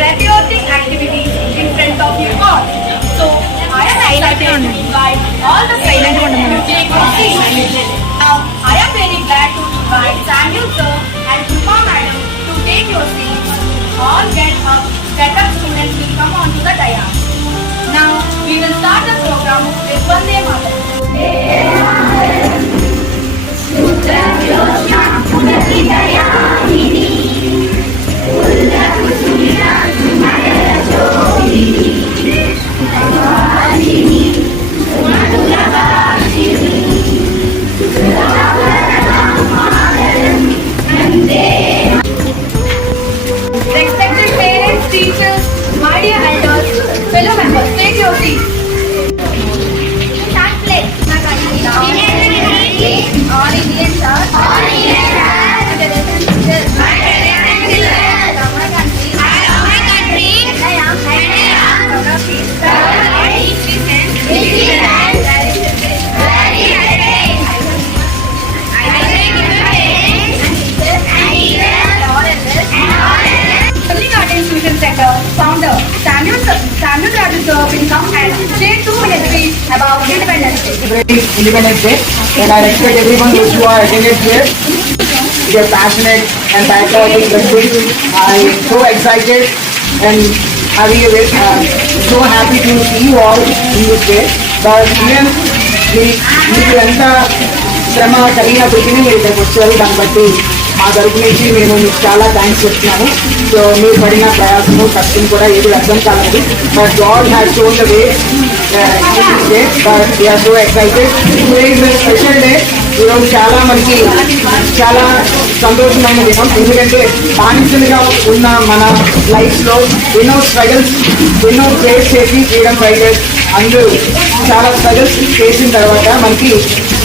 patriotic activities in front of you all. So I am excited to invite all the parents to take a seat. Now I am very glad to invite Samuel sir and Krupa madam to take your seats. All get up students will come on to the dais. Now we will start the program with Vande Mataram. Respected parents, teachers, my dear elders, fellow members, take your seats. Start play. All Indians are. All Indians are. My country. I am. Tuition Center founder Samuel Raju sir will come and say 2 minutes speech about Independence Day. Independence Day, and I respect everyone who are attended here. We are passionate and patriotic country. I am so excited and so happy to see you all in this day. But even మీకు ఎంత శ్రమ కలిగినప్పటికీ మీరు ఇక్కడికి వచ్చారు. దాన్ని బట్టి మా తరపు నుంచి మేము మీకు చాలా థ్యాంక్స్ చెప్తున్నాము. సో మీరు పడిన ప్రయాసము కష్టం కూడా ఏది అర్థం కాలేదు. But God has shown the way day. But we're so excited. Today is a special day. ఈరోజు చాలా మనకి చాలా సంతోషమైన దినం. ఎందుకంటే బానిసలుగా ఉన్న మన లైఫ్లో ఎన్నో స్ట్రగల్స్ ఎన్నో ఫేస్ చేసి ఫ్రీడమ్ ఫైటర్స్ అందరూ చాలా స్ట్రగల్స్ చేసిన తర్వాత మనకి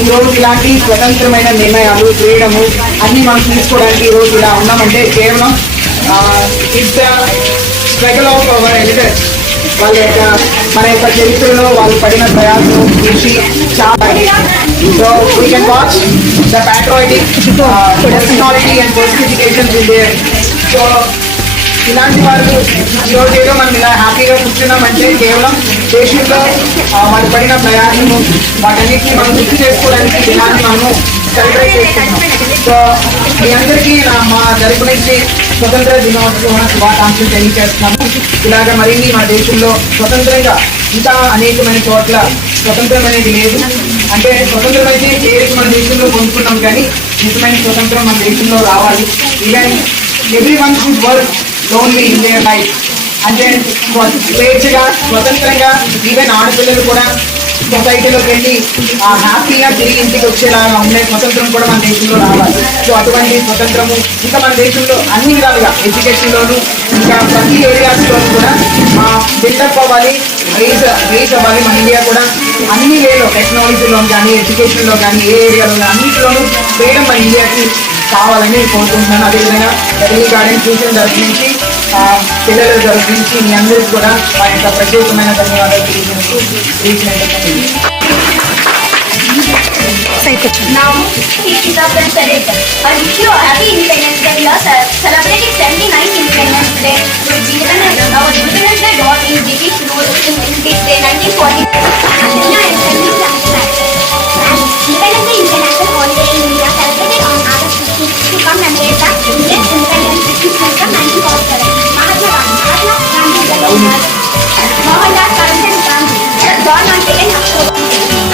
ఈరోజు ఇలాంటి స్వతంత్రమైన నిర్ణయాలు ఫ్రీడము అన్నీ మనం తీసుకోవడానికి ఈరోజు ఇలా ఉన్నామంటే కేవలం ఇట్స్ స్ట్రగల్ ఆఫ్ అవర్ ఎలిడర్స్. వాళ్ళ యొక్క మన యొక్క చరిత్రలో వాళ్ళు పడిన ప్రయాసం కృషి చాలా. So we can watch the patriotic personality and personifications in there. So ఇలాంటి వాళ్ళు ఈరోజు ఏదో మనం ఇలా హ్యాపీగా కూర్చున్నామంటే కేవలం దేశంలో వాళ్ళు పడిన ప్రయాసము వాటన్నిటిని మనం గుర్తు చేసుకోవడానికి దినాన్ని మనము సెలబ్రేట్ చేస్తున్నాం. సో మీ అందరికీ మా తరపు నుంచి స్వతంత్ర దినోత్సవ శుభాకాంక్షలు తెలియజేస్తున్నాము. ఇలాగ మరిన్ని మా దేశంలో స్వతంత్రంగా ఇంకా అనేకమైన చోట్ల స్వతంత్రం అనేది లేదు. అంటే స్వతంత్రం అయితే పేరుకి మన దేశంలో పొందుకున్నాం, కానీ నిజమైన స్వతంత్రం మన దేశంలో రావాలి. Even everyone should work lonely in their life. అంటే స్వేచ్ఛగా స్వతంత్రంగా ఈవెన్ ఆడపిల్లలు కూడా సొసైటీలోకి వెళ్ళి హ్యాపీగా తిరిగి ఇంటికి వచ్చేలాగా ఉండే స్వతంత్రం కూడా మన దేశంలో రావాలి. సో అటువంటి స్వతంత్రము ఇంకా మన దేశంలో అన్ని విధాలుగా ఎడ్యుకేషన్లోను ఇంకా ప్రతి ఏరియాస్లోనూ కూడా బిల్డప్ అవ్వాలి, రేస్ అవ్వాలి. మన ఇండియా కూడా అన్ని వేలో టెక్నాలజీలో కానీ ఎడ్యుకేషన్లో కానీ ఏ ఏరియాలో అన్నింటిలోనూ ఫ్రీడమ్ మన ఇండియాకి కావాలని కోరుకుంటున్నాను. అదేవిధంగా ఎర్లీ గార్డెన్ ట్యూషన్ తరఫు నుంచి పిల్లల తరఫు నుంచి మీ అందరికీ కూడా మా యొక్క ప్రత్యేకమైన ధన్యవాదాలు తెలియజేస్తూ Now, it is our celebrate. I wish you a happy Independence Day. We are celebrating 79th Independence Day. Our Independence Day got in British rule in this day 1940. Independence Day is a national holiday in India celebrated on August 15 to commemorate the Indian independence from 1947. Mahatma Gandhi Mohandas Karamchand Gandhi was born on 2nd October.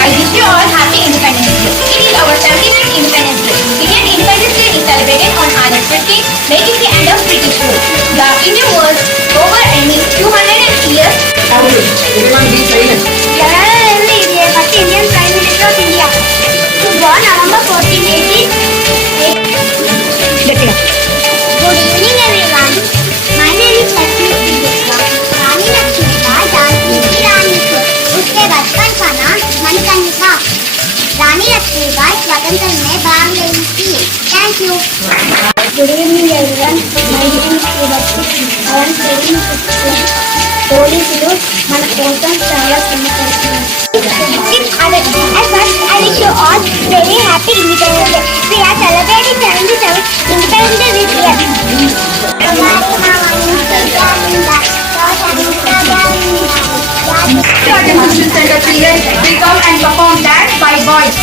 I wish you all happy Independence Day. It is our 79th Independence Day. Indian Independence Day is celebrated on August 15, making the end of British rule. The Indian was over any 200 years. everyone be silent. Jawaharlal is the first Indian Prime Minister of India. He was born November 14, 18. Good evening everyone. My name is Lakshmi Sridhar. Rani Lakshmibai Jhansi ki Rani थी. उसके बचपन का नाम मनकनिका. रानी लक्ष्मीबाई स्वतंत्र में भाग लेनी थी. Thank you. Good evening everyone. My name is Sridhar. I am studying పోలీసులు మన కోసం చాలా శ్రమపడుతున్నారు. At first, I wish you all very happy Independence Day. We are celebrating 77th Independence Day this year. back to our Confucius Center period. We come and perform dance by boys.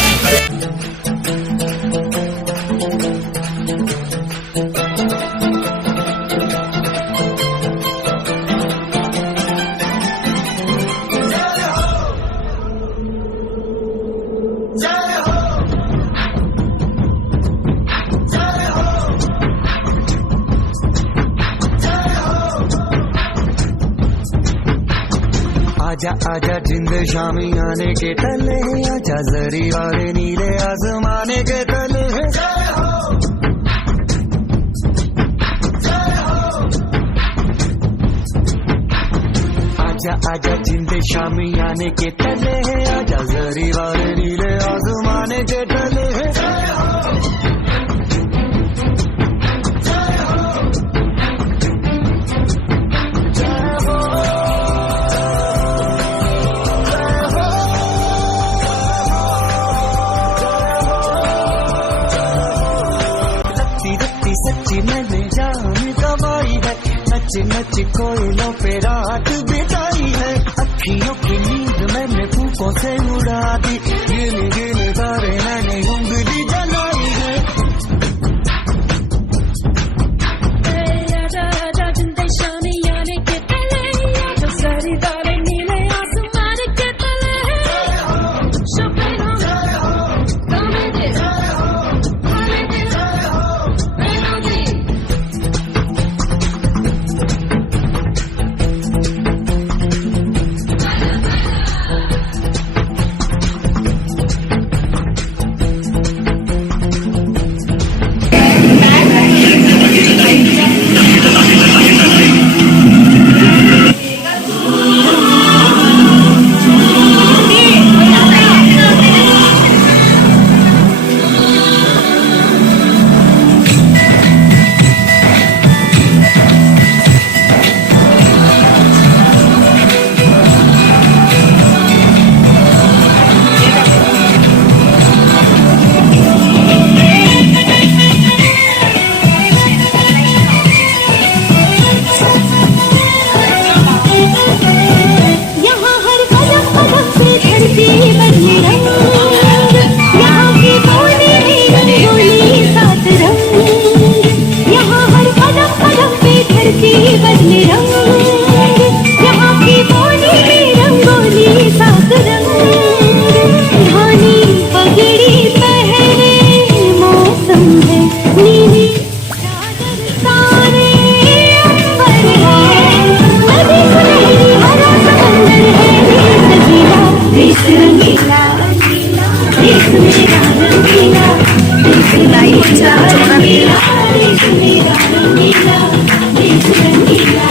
आजा आजा जिंद शामी आने के तले है, आजा जरी वाले नीले आसमाने के तले है। आजा आजा जिंद शामी आने के तले है, आजा जरी वाले नीले आसमाने के तले है। सच्ची मैंने जान गवाई है, नच नच कोयलों पे रात बिताई है। अखियों की नींद मैंने फूकों से उड़ा दी, गिन गिन तारे मैंने उंगली जलाई है। आजा आजा जिंदे शामी आने के तले, आजा सारी तारे नीले आसमान के तले है। रंगीला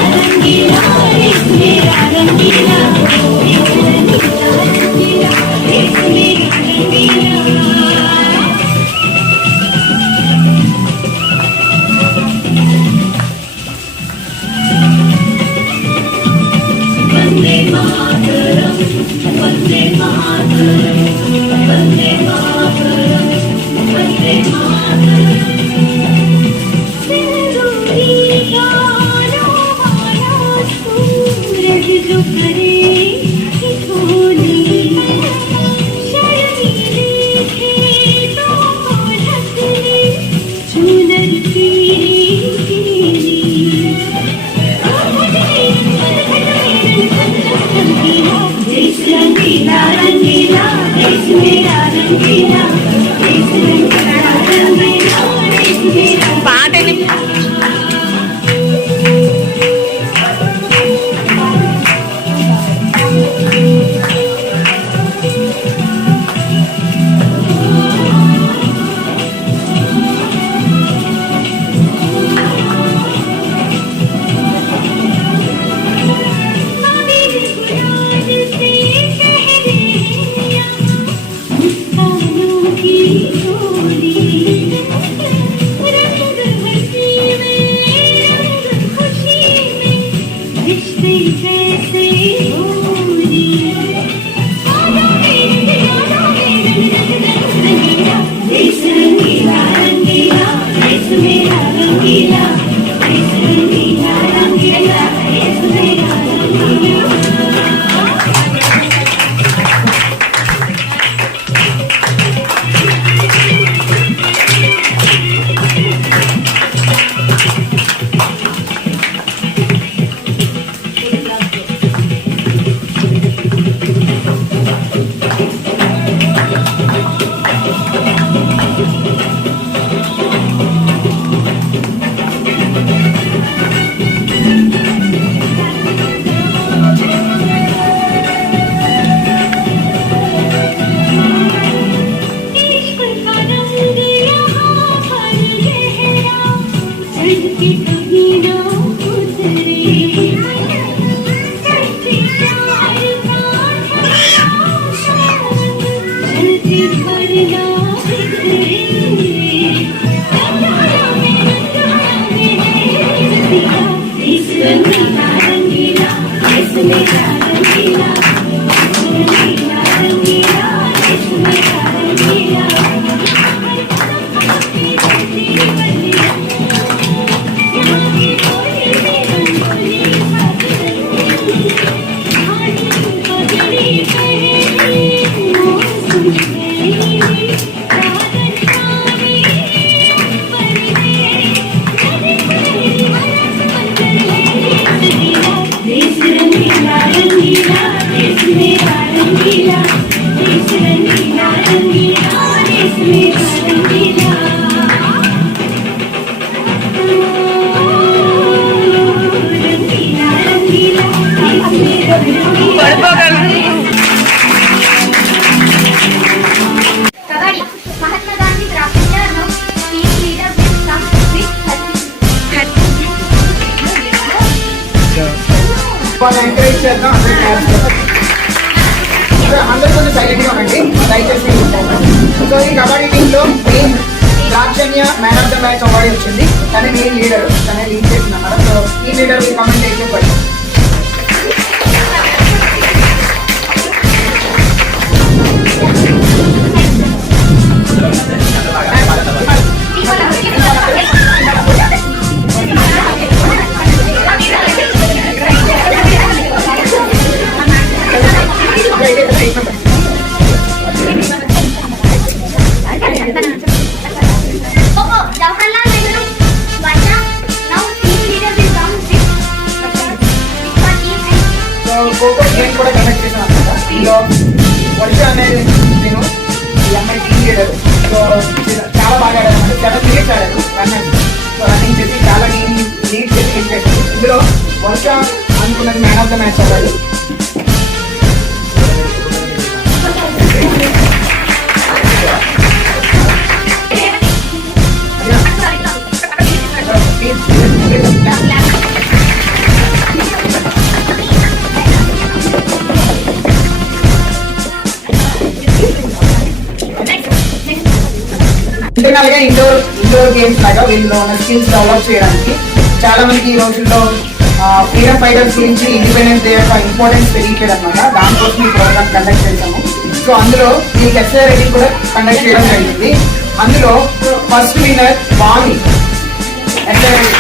Kabaddi. Mahatma Gandhi drafted a note. Team leader will come with 30. వాళ్ళు ఎంకరేజ్ చేద్దాం అందరూ కొంచెం సైలెంట్గా ఉండండి దయచేసి. సో ఈ కబడ్డీ టీంలో main Rakshanya man of the match award వచ్చింది. తనే మెయిన్ లీడర్, తనే లీడ్ చేసిందన్నమాట. సో ఈ లీడర్ మీ కమెంట్ అయిపోయి Jawaharlal Nehru, Varsha. Now team leader will come with so kho kho గేమ్ కూడా కండక్ట్ చేసాను అనమాట. దీనిలో వర్ష అనేది నేను ఈ అమ్మాయి టీమ్ లీడర్. సో చాలా బాగా ఆడారు, 7 minutes ఆడారు రన్నర్స్. సో రన్నింగ్ చేసి చాలా టీమ్ లీడ్ చేసి విన్ చేశారు. ఇందులో వర్ష అనుకున్నది మ్యాన్ ఆఫ్ ద మ్యాచ్ అవ్వాలి. ఇంటర్నల్ గా ఇండోర్ గేమ్స్ లాగా వీళ్ళు ఉన్న స్కిల్స్ డెవలప్ చేయడానికి చాలా మందికి ఈ రోజుల్లో ఫ్రీడమ్ ఫైటర్స్ గురించి ఇండిపెండెన్స్ డే యొక్క ఇంపార్టెన్స్ తెలియట్లేదు అనమాట. దానికోసం ఈ ప్రోగ్రామ్ కండక్ట్ చేశాము. సో అందులో దీనికి ఎస్ఐ రైడింగ్ కూడా కండక్ట్ చేయడం జరిగింది. అందులో ఫస్ట్ విన్నర్ వాణి ఎస్ఐ రైడింగ్.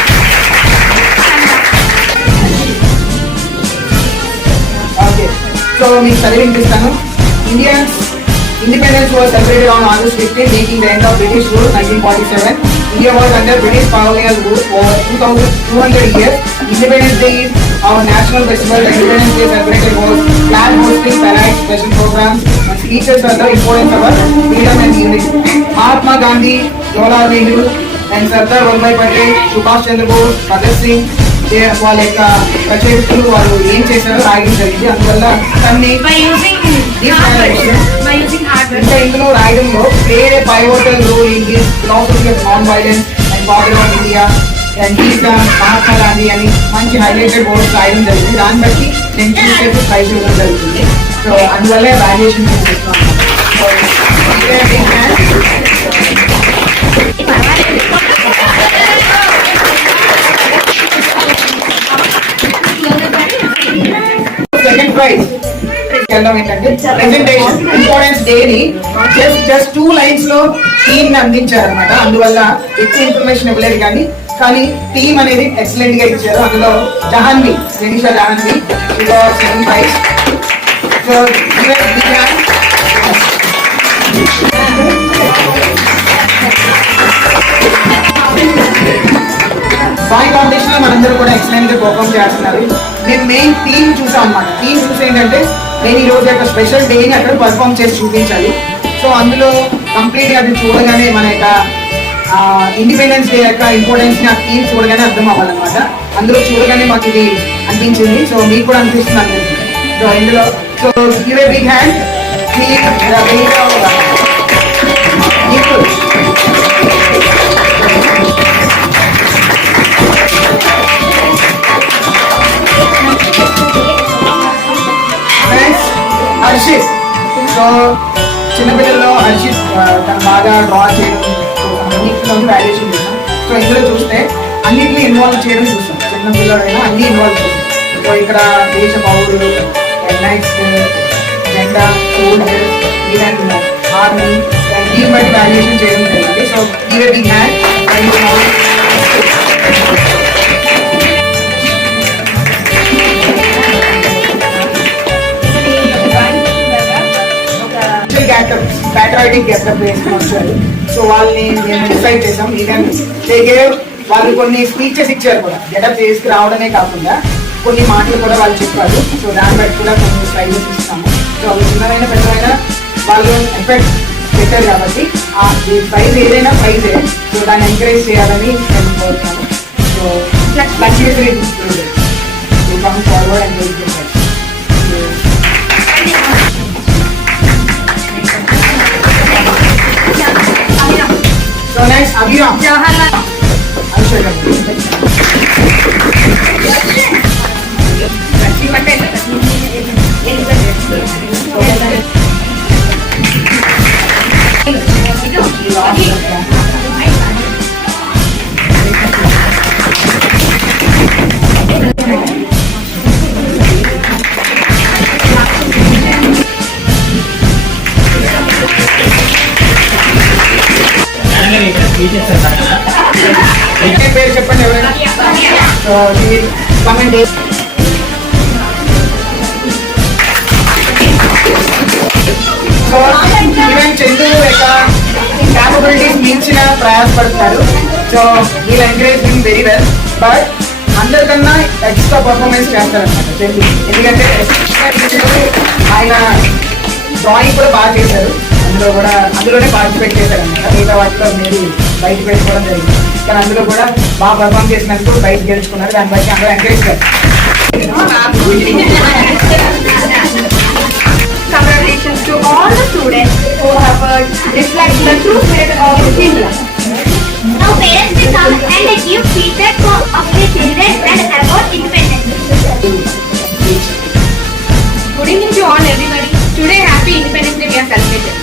ఓకే, సో మీకు చదివి వినిపిస్తాను. Independence was celebrated on August 15, making the end of British rule 1947. India was under British colonial rule for 200 years. Independence Day is our national festival. The Independence Day celebrated was flag hosting, parades, special programs, and speeches on the importance of our freedom and unity. Mahatma Gandhi, Jawaharlal Nehru, and Sardar Vallabhbhai Patel, Subhash Chandra Bose, Bhagat Singh, వాళ్ళ యొక్క రచయితలు వాళ్ళు ఏం చేశారో రాయడం జరిగింది. అందువల్ల తన్ని ఇంకా ఇందులో రాయడంలో వేరే pivotal role in this philosophy of non violence and father of India and his Mahatma Gandhi అని మంచి హైలైటెడ్ వర్డ్స్ రాయడం జరిగింది. దాన్ని బట్టి నేను చూసేసి ట్రై చేయడం జరుగుతుంది. సో అందువల్లే వాల్యుయేషన్ చేస్తున్నాను. సెకండ్ ప్రైజ్ ఏంటంటే ప్రెజెంటేషన్ ఇంపార్టెన్స్ డేని జస్ట్ 2 lines లో టీమ్ ని అందించారనమాట. అందువల్ల ఎక్కువ ఇన్ఫర్మేషన్ ఇవ్వలేదు కానీ టీమ్ అనేది ఎక్సలెంట్ గా ఇచ్చారు. అందులో Jahnavi Jenisha Jahnavi second prize. So drawing competition లో మనందరూ కూడా ఎక్సలెంట్ గా పర్ఫార్మ్ చేస్తున్నారు. మేము మెయిన్ టీమ్ చూసాం అన్నమాట. టీమ్ చూసి ఏంటంటే నేను ఈ రోజు యొక్క స్పెషల్ డేని అక్కడ పర్ఫార్మ్ చేసి చూపించాలి. సో అందులో కంప్లీట్ గా అది చూడగానే మన యొక్క ఇండిపెండెన్స్ డే యొక్క ఇంపార్టెన్స్ ని ఆ టీమ్ చూడగానే అర్థం అవ్వాలన్నమాట. అందులో చూడగానే మాకు ఇది అనిపించింది. సో మీకు కూడా అనిపిస్తుంది అనుకుంటుంది. సో ఇందులో so give a big hand. Harshit. సో చిన్నపిల్లల్లో హర్షిత్ తను బాగా డ్రా చేయడం అన్నింటిలో వాల్యుయేషన్ చేస్తాం. సో ఇందులో చూస్తే అన్నింటినీ ఇన్వాల్వ్ చేయడం చూస్తాం. చిన్నపిల్లలైనా అన్ని ఇన్వాల్వ్ చేస్తాం. సో ఇక్కడ దేశ పౌరులు, ఎన్ఐక్స్, జెండా, సోల్జర్స్, ఈవెన్ ఆర్మీ దీన్ని బట్టి వాల్యుయేషన్ చేయడం జరిగింది. So even we had patriotic getup వేసుకుని వచ్చారు. సో వాళ్ళని మేము డిసైడ్ చేసాం. ఈవెన్ వాళ్ళు కొన్ని స్పీచెస్ ఇచ్చారు కూడా. గెటప్ వేసుకు రావడమే కాకుండా కొన్ని మాటలు కూడా వాళ్ళు చెప్పారు. సో దాన్ని బట్టి కూడా కొన్ని ప్రైజెస్ ఇస్తాము. సో అవి చిన్నమైన పెద్దమైన వాళ్ళు ఎఫెక్ట్ పెట్టారు కాబట్టి ఈ ప్రైజ్ ఏదైనా ప్రైజే. సో దాన్ని ఎంకరేజ్ చేయాలని నేను కోరుతున్నాను. సో Lakshmi come forward and So next, Abhiram. Jawaharlal. పేరు చెప్పండి ఎవరైనా. So comment so even Chandu యొక్క క్యాపబిలిటీస్ మించిన ప్రయాసపడుతున్నారు. సో వీళ్ళు encourage him very well. But అందరికన్నా ఎక్స్ట్రా పర్ఫార్మెన్స్ చేస్తారన్నమాట చందు. ఎందుకంటే ఆయన డ్రాయింగ్ కూడా బాగా చేశారు. అందులోనే పార్టిసిపేట్ చేశారు అనమాట. మిగతా వాటిలో మీరు బయట పెట్టుకోవడం జరిగింది. కానీ అందులో కూడా బాగా పర్ఫామ్ చేసినందుకు బయట గెలుచుకున్నారు. దాన్ని బట్టి అందరూ ఎంకరేజ్ చేస్తారు. Congratulations to all the students who have reflected the true spirit of India. Now parents will come and give feedback of the children and about independence. Good evening to all everybody. Today happy Independence Day we are celebrating.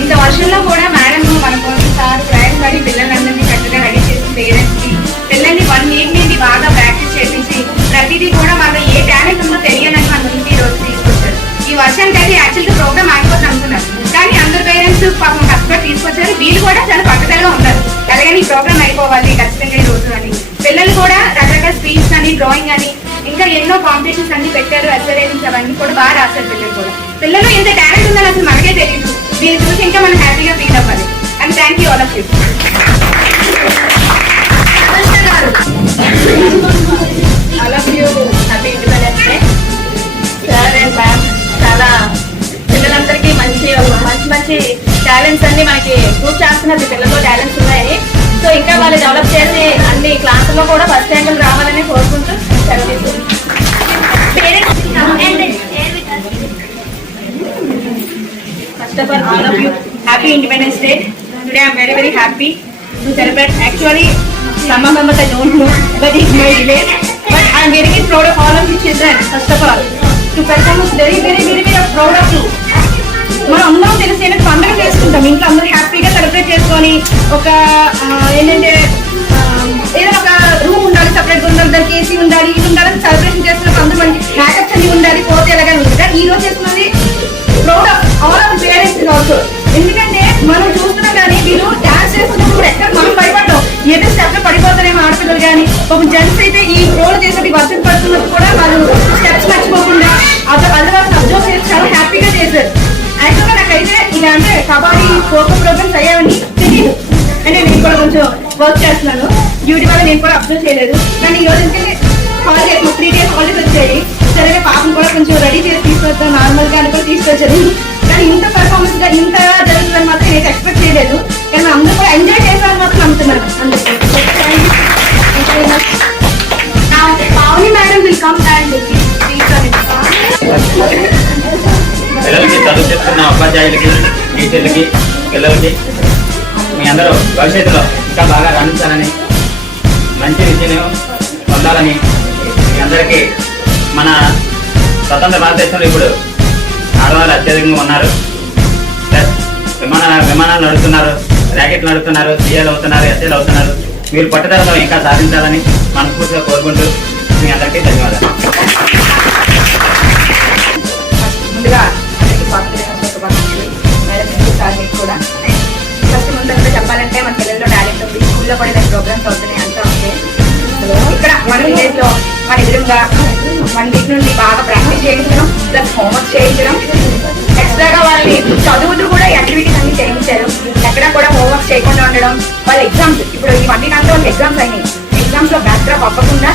ఇంత వర్షంలో కూడా మేడం మన కోసం సార్ ప్రయాసపడి పిల్లలందరినీ చక్కగా రెడీ చేసి పేరెంట్స్కి పిల్లల్ని 1 వీక్ నుండి బాగా ప్రాక్టీస్ చేపించి ప్రతిదీ కూడా మనలో ఏ టాలెంట్ ఉందో తెలియాలని మన ముందు ఈ రోజు తీసుకొచ్చారు. ఈ వర్షానికి అయితే యాక్చువల్గా ప్రోగ్రామ్ ఆగిపోతుంది అనుకున్నారు. కానీ అందరు పేరెంట్స్ పాపం కష్టపడి తీసుకొచ్చారు. వీళ్ళు కూడా చాలా పట్టుదలగా ఉన్నారు. అలాగని ఈ ప్రోగ్రామ్ అయిపోవాలి ఖచ్చితంగా ఈ రోజు అని. పిల్లలు కూడా రకరకాల స్పీచ్ అని డ్రాయింగ్ అని ఇంకా ఎన్నో కాంపిటీషన్స్ అన్ని పెట్టారు. అసైన్మెంట్స్ అవన్నీ కూడా బాగా రాశారు. పిల్లలు ఎంత టాలెంట్ ఉందని అసలు మనకే తెలియదు. దీన్ని చూసి ఇంకా మనం హ్యాపీగా ఫీల్ అవ్వాలి. And thank you all of you. All of you happy independence day. Sir and ma'am చాలా పిల్లలందరికీ మంచి మంచి టాలెంట్స్ అన్ని మనకి ప్రూవ్ చేస్తున్నారు. పిల్లల్లో టాలెంట్స్ ఉన్నాయని. సో ఇంకా వాళ్ళు డెవలప్ చేసి అన్ని క్లాసుల్లో కూడా ఫస్ట్ ర్యాంకులు రావాలని కోరుకుంటూ సెలవు. First of all of you, happy Independence Day. Today I am very happy to celebrate. Actually, some of them I don't know, but it's my delay. But I am very proud of all of you children. First of all, to perform is very proud of you. మనం అందరం తెలిసి పండుగ చేసుకుంటాం. ఇంట్లో అందరూ హ్యాపీగా సెలబ్రేట్ చేసుకొని ఒక ఏంటంటే ఏదో ఒక రూమ్ ఉండాలి, సపరేట్గా ఉండాలి, దానికి ఏసీ ఉండాలి, ఇది ఉండాలి, సెలబ్రేషన్ చేసుకున్నప్పుడు అందరూ మంచి మేకప్స్ అన్ని ఉండాలి, పోతే ఎలాగని ఉంటుంది. ఈ రోజు చేసుకున్నది proud of all our parents also. ఎందుకంటే మనం చూస్తున్నాం కానీ వీళ్ళు డాన్స్ చేస్తున్నప్పుడు ఎక్కడ మనం భయపడ్డాం, ఏదో స్టెప్ లో పడిపోతారేమో ఆడపిల్లలు. కానీ ఒక జెంట్స్ అయితే ఈ రోల్ చేసేది వర్షం పడుతున్నప్పుడు కూడా వాళ్ళు స్టెప్స్ మర్చిపోకుండా అదర్వాళ్ళు అబ్జర్వ్ చేసి చాలా హ్యాపీగా చేశారు. యాక్చువల్గా నాకైతే ఇలా అంటే కబడ్డీ ఖోఖో ప్రోగ్రామ్స్ అయ్యావని తెలియదు. అంటే నేను కూడా కొంచెం వర్క్ చేస్తున్నాను డ్యూటీ వల్ల, నేను కూడా అబ్జర్వ్ చేయలేదు. కానీ ఈ రోజు ఎందుకంటే హాలిడేస్ 3 days హాలిడేస్ వచ్చాయి. సరే పాపం కూడా కొంచెం రెడీ చేసి తీసుకొద్దాం నార్మల్గా అని కూడా తీసుకొచ్చారు. కానీ ఇంత పర్ఫార్మెన్స్ గా ఇంత జరుగుతుందని మాత్రం నేను ఎక్స్పెక్ట్ చేయలేదు. కానీ అందరూ కూడా ఎంజాయ్ చేశారని మాత్రం నమ్ముతున్నాను. Pauni madam will come and పిల్లలకి చదువు చెప్తున్న ఉపాధ్యాయులకి, టీచర్లకి, పిల్లలకి మీ అందరూ భవిష్యత్తులో ఇంకా బాగా రాణించాలని, మంచి విద్యను పొందాలని మీ అందరికీ మన స్వతంత్ర భారతదేశంలో ఇప్పుడు ఆడవాళ్ళు అత్యధికంగా ఉన్నారు. ప్లస్ విమానాలు నడుపుతున్నారు, ర్యాకెట్లు నడుపుతున్నారు, సీఏలు అవుతున్నారు, ఎస్ఏలు అవుతున్నారు. మీరు పట్టుదలలో ఇంకా సాధించాలని మనస్ఫూర్తిగా కోరుకుంటూ మీ అందరికీ ధన్యవాదాలు. ముందుగా మేడం సార్ మీకు కూడా ఫస్ట్ ముందంతా చెప్పాలంటే మన పిల్లల్లో టాలెంట్ ఉంది, స్కూల్లో కూడా ఇలా ప్రోగ్రామ్స్ అవుతున్నాయి అంతా ఉంది. ఇక్కడ మన విలేజ్ లో మన ఎదురుగా 1 వీక్ నుండి బాగా ప్రాక్టీస్ చేయించడం, ప్లస్ హోంవర్క్ చేయించడం, ఎక్స్ట్రాగా వాళ్ళని చదువుతూ కూడా యాక్టివిటీస్ అన్ని చేయించారు. ఎక్కడ కూడా హోంవర్క్ చేయకుండా ఉండడం, వాళ్ళ ఎగ్జామ్స్ ఇప్పుడు ఈ 1 వీక్ అంతా వాళ్ళకి ఎగ్జామ్స్ అయినాయి. ఎగ్జామ్స్ లో బ్యాక్ డ్రాప్ అవ్వకుండా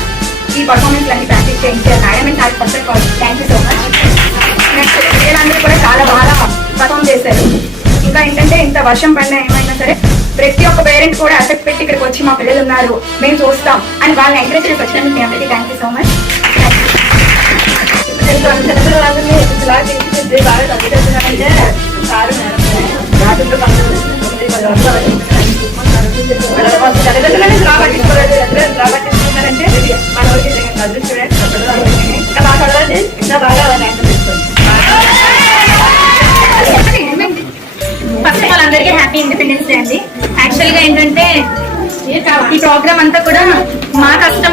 ఈ పర్ఫార్మెన్స్ అన్ని ప్రాక్టీస్ చేయించారు. మేడం అండ్ చాలా పర్ఫెక్ట్ కావాలి. Thank you so much. Next పిల్లలందరూ కూడా చాలా బాగా పర్ఫార్మ్ చేశారు. ఇంకా ఏంటంటే ఇంత వర్షం పడినా ఏమైనా సరే ప్రతి ఒక్క పేరెంట్ కూడా ఎఫెక్ట్ పెట్టి ఇక్కడికి వచ్చి మా పిల్లలు ఉన్నారు, మేము చూస్తాం అని వాళ్ళని ఎంకరేజ్ చేసి వచ్చినందుకు మీ అందరికీ thank you so much. First of all అందరికీ హ్యాపీ ఇండిపెండెన్స్ డే అండి. యాక్చువల్ గా ఏంటంటే ఈ ప్రోగ్రామ్ అంతా కూడా మా కష్టం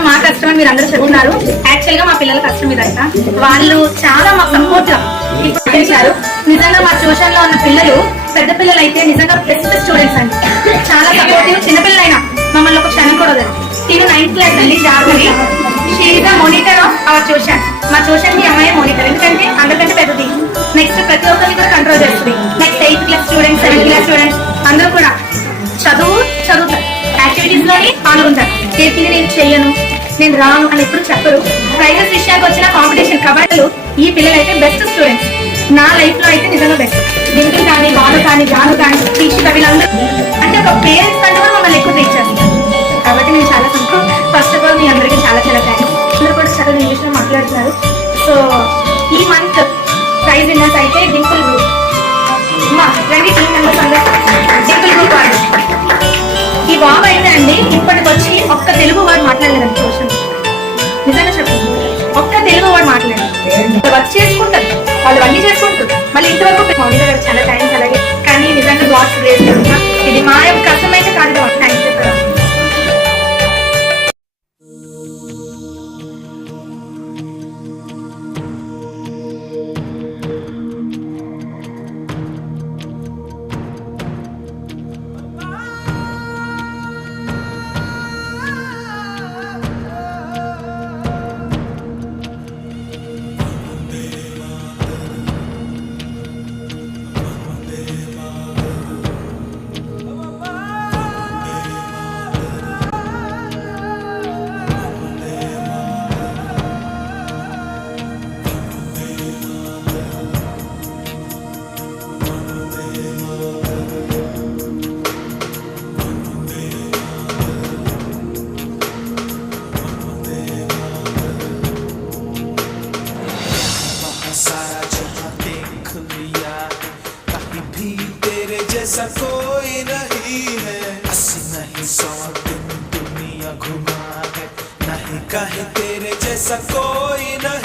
అని మీరు అందరూ చెప్తున్నారు. యాక్చువల్ గా మా పిల్లల కష్టం ఇదంతా. వాళ్ళు చాలా మా సపోర్ట్ చేశారు. నిజంగా మా ట్యూషన్ లో ఉన్న పిల్లలు పెద్ద పిల్లలు అయితే నిజంగా బెస్ట్ స్టూడెంట్స్ అండి. చాలా సపోర్టివ్. చిన్నపిల్లలైనా మమ్మల్ని ఒక క్షణం కూడా వదలరు. నేను 9th క్లాస్ అండి, జాగ్రత్త. She is the monitor of our tuition. మా ట్యూషన్ కి అమ్మాయి మోనిటర్, ఎందుకంటే అందరికంటే పెద్దది. నెక్స్ట్ ప్రతి ఒక్కరిని కూడా కంట్రోల్ చేస్తుంది. Next 8th class students, 7th class students అందరూ కూడా చదువుతారు, యాక్టివిటీస్ లోనే పాల్గొంటారు. ఏపీ నేను చెయ్యను, నేను రాను అని ఎప్పుడు చెప్పరు. ప్రైజెస్ విషయానికి వచ్చిన కాంపిటీషన్ కబడ్డీలు ఈ పిల్లలు అయితే బెస్ట్ స్టూడెంట్స్. నా లైఫ్ లో అయితే నిజంగా బెస్ట్. దింపులు కానీ, బాలు కానీ, జాను కానీ, టీచర్ వీళ్ళందరూ అంటే ఒక పేరెంట్స్ కంటే కూడా మమ్మల్ని ఎక్కువ టీచ్ చేస్తారు. కాబట్టి నేను చాలా సంతోషం. ఫస్ట్ ఆఫ్ ఆల్ మీ అందరికీ చాలా చాలా థ్యాంక్స్. అందరూ కూడా చక్కగా ఇంగ్లీష్ లో మాట్లాడుతున్నారు. సో ఈ మంత్ ప్రైజ్ విన్నర్స్ అయితే డింపుల్ గ్రూప్. రండి టీం మెంబర్స్ అందరూ. డింపుల్ గ్రూప్ వాళ్ళు ఈ బాబు అయితే అండి ఇప్పటికి వచ్చి ఒక్క తెలుగు వర్డ్ మాట్లాడలేదండి ట్యూషన్. నిజంగా చెప్పండి, ఒక్క తెలుగు వర్డ్ మాట్లాడారు. వర్క్ చేసుకుంటారు, వాళ్ళు అన్ని చేసుకుంటారు. మళ్ళీ ఇంతవరకు మౌనిక గారు చాలా థ్యాంక్స్. అలాగే కానీ నిజంగా బాస్ గ్రేస్ ఇది మా యొక్క కష్టం అయితే కాదు. థ్యాంక్స్ చెప్పారు. जैसा कोई नहीं है, 80 नहीं 100 दिन दुनिया घुमा है, नहीं कहीं तेरे जैसा कोई नहीं।